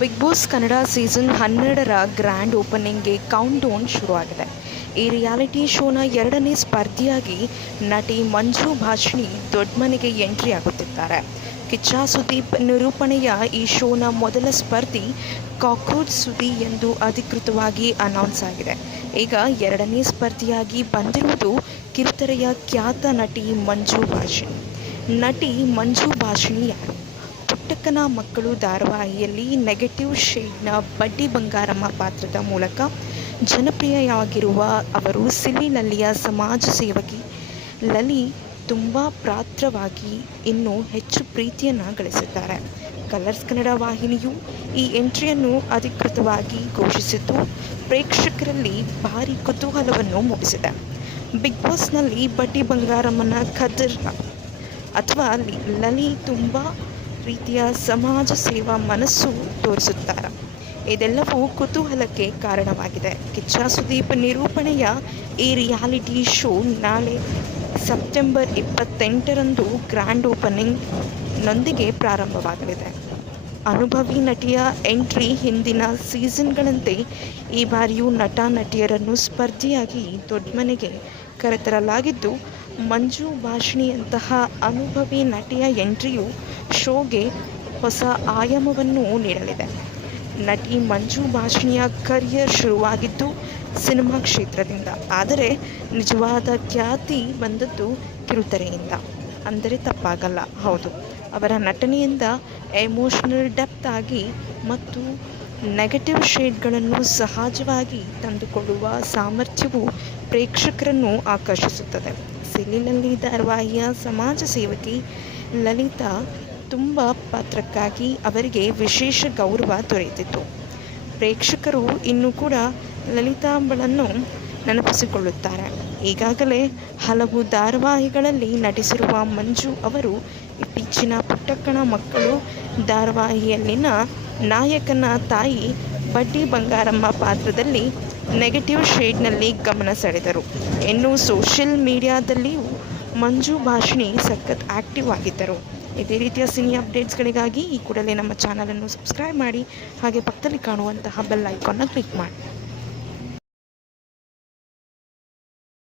Big boss Kannada season 12ರ grand ಓಪನಿಂಗ್ಗೆ count down ಶುರುವಾಗಿದೆ. ಈ ರಿಯಾಲಿಟಿ ಶೋನ ಎರಡನೇ ಸ್ಪರ್ಧಿಯಾಗಿ ನಟಿ ಮಂಜು ಭಾಷಿಣಿ ದೊಡ್ಡ ಮನೆಗೆ ಎಂಟ್ರಿ ಆಗುತ್ತಿದ್ದಾರೆ. ಕಿಚ್ಚ ಸುದೀಪ್ ನಿರೂಪಣೆಯ ಈ ಶೋನ ಮೊದಲ ಸ್ಪರ್ಧಿ ಕಾಕ್ರೋಚ್ ಸುದಿ ಎಂದು ಅಧಿಕೃತವಾಗಿ ಅನೌನ್ಸ್ ಆಗಿದೆ. ಈಗ ಎರಡನೇ ಸ್ಪರ್ಧಿಯಾಗಿ ಬಂದಿರುವುದು ಕಿರುತೆರೆಯ ಖ್ಯಾತ ನಟಿ ಮಂಜು ಭಾಷಿಣಿ. ನಟಿ ಮಂಜು ಭಾಷಿಣಿ ಯಾರು? ಪುಟ್ಟಕ್ಕನ ಮಕ್ಕಳು ಧಾರಾವಾಹಿಯಲ್ಲಿ ನೆಗೆಟಿವ್ ಶೇಡ್ನ ಬಡ್ಡಿ ಬಂಗಾರಮ್ಮ ಪಾತ್ರದ ಮೂಲಕ ಜನಪ್ರಿಯವಾಗಿರುವ ಅವರು ಸಿಲ್ಲಿ ಲಲಿಯ ಸಮಾಜ ಸೇವಕಿ ಲಲಿ ತುಂಬ ಪಾತ್ರವಾಗಿ ಇನ್ನೂ ಹೆಚ್ಚು ಪ್ರೀತಿಯನ್ನು ಗಳಿಸಿದ್ದಾರೆ. ಕಲರ್ಸ್ ಕನ್ನಡ ವಾಹಿನಿಯು ಈ ಎಂಟ್ರಿಯನ್ನು ಅಧಿಕೃತವಾಗಿ ಘೋಷಿಸಿದ್ದು ಪ್ರೇಕ್ಷಕರಲ್ಲಿ ಭಾರಿ ಕುತೂಹಲವನ್ನು ಮೂಡಿಸಿದೆ. ಬಿಗ್ ಬಾಸ್ನಲ್ಲಿ ಬಡ್ಡಿ ಬಂಗಾರಮ್ಮನ ಖದರ್ ಅಥವಾ ಲಲಿ ತುಂಬ ರೀತಿಯ ಸಮಾಜ ಸೇವಾ ಮನಸ್ಸು ತೋರಿಸುತ್ತಾರೆ. ಇದೆಲ್ಲವೂ ಕುತೂಹಲಕ್ಕೆ ಕಾರಣವಾಗಿದೆ. ಕಿಚ್ಚ ಸುದೀಪ್ ನಿರೂಪಣೆಯ ಈ ರಿಯಾಲಿಟಿ ಶೋ ನಾಳೆ ಸೆಪ್ಟೆಂಬರ್ 28ರಂದು ಗ್ರ್ಯಾಂಡ್ ಓಪನಿಂಗ್ನೊಂದಿಗೆ ಪ್ರಾರಂಭವಾಗಲಿದೆ. ಅನುಭವಿ ನಟಿಯ ಎಂಟ್ರಿ ಹಿಂದಿನ ಸೀಸನ್ಗಳಂತೆ ಈ ಬಾರಿಯೂ ನಟ ನಟಿಯರನ್ನು ಸ್ಪರ್ಧಿಯಾಗಿ ದೊಡ್ಡ ಮನೆಗೆ ಕರೆತರಲಾಗಿದ್ದು, ಮಂಜು ಭಾಷಿಣಿಯಂತಹ ಅನುಭವಿ ನಟಿಯ ಎಂಟ್ರಿಯು ಶೋಗೆ ಹೊಸ ಆಯಾಮವನ್ನು ನೀಡಲಿದೆ. ನಟಿ ಮಂಜು ಭಾಷಿಣಿಯ ಕರಿಯರ್ ಶುರುವಾಗಿದ್ದು ಸಿನಿಮಾ ಕ್ಷೇತ್ರದಿಂದ, ಆದರೆ ನಿಜವಾದ ಖ್ಯಾತಿ ಬಂದದ್ದು ಕಿರುತೆರೆಯಿಂದ ಅಂದರೆ ತಪ್ಪಾಗಲ್ಲ. ಹೌದು, ಅವರ ನಟನೆಯಿಂದ ಎಮೋಷನಲ್ ಡೆಪ್ತ್ ಆಗಿ ಮತ್ತು ನೆಗೆಟಿವ್ ಶೇಡ್ಗಳನ್ನು ಸಹಜವಾಗಿ ತಂದುಕೊಳ್ಳುವ ಸಾಮರ್ಥ್ಯವು ಪ್ರೇಕ್ಷಕರನ್ನು ಆಕರ್ಷಿಸುತ್ತದೆ. ಸಿಲ್ಲಿ ಲಲಿ ಧಾರಾವಾಹಿಯ ಸಮಾಜ ಸೇವಕಿ ಲಲಿತಾ ತುಂಬ ಪಾತ್ರಕ್ಕಾಗಿ ಅವರಿಗೆ ವಿಶೇಷ ಗೌರವ ದೊರೆತಿತ್ತು. ಪ್ರೇಕ್ಷಕರು ಇನ್ನೂ ಕೂಡ ಲಲಿತಾಂಬಳನ್ನು ನೆನಪಿಸಿಕೊಳ್ಳುತ್ತಾರೆ. ಈಗಾಗಲೇ ಹಲವು ಧಾರಾವಾಹಿಗಳಲ್ಲಿ ನಟಿಸಿರುವ ಮಂಜು ಅವರು ಇತ್ತೀಚಿನ ಪುಟ್ಟಕ್ಕನ ಮಕ್ಕಳು ಧಾರಾವಾಹಿಯಲ್ಲಿನ ನಾಯಕನ ತಾಯಿ ಬಡ್ಡಿ ಬಂಗಾರಮ್ಮ ಪಾತ್ರದಲ್ಲಿ ನೆಗೆಟಿವ್ ಶೇಡ್ನಲ್ಲಿ ಗಮನ ಸೆಳೆದರು. ಇನ್ನು ಸೋಷಿಯಲ್ ಮೀಡಿಯಾದಲ್ಲಿಯೂ ಮಂಜು ಭಾಷಿಣಿ ಸಖತ್ ಆ್ಯಕ್ಟಿವ್ ಆಗಿದ್ದರು. ಇದೇ ರೀತಿಯ ಸಿನಿ ಅಪ್ಡೇಟ್ಸ್ಗಳಿಗಾಗಿ ಈ ಕೂಡಲೇ ನಮ್ಮ ಚಾನಲನ್ನು ಸಬ್ಸ್ಕ್ರೈಬ್ ಮಾಡಿ, ಹಾಗೆ ಪಕ್ಕದಲ್ಲಿ ಕಾಣುವಂತಹ ಬೆಲ್ ಐಕಾನ್ನ ಕ್ಲಿಕ್ ಮಾಡಿ.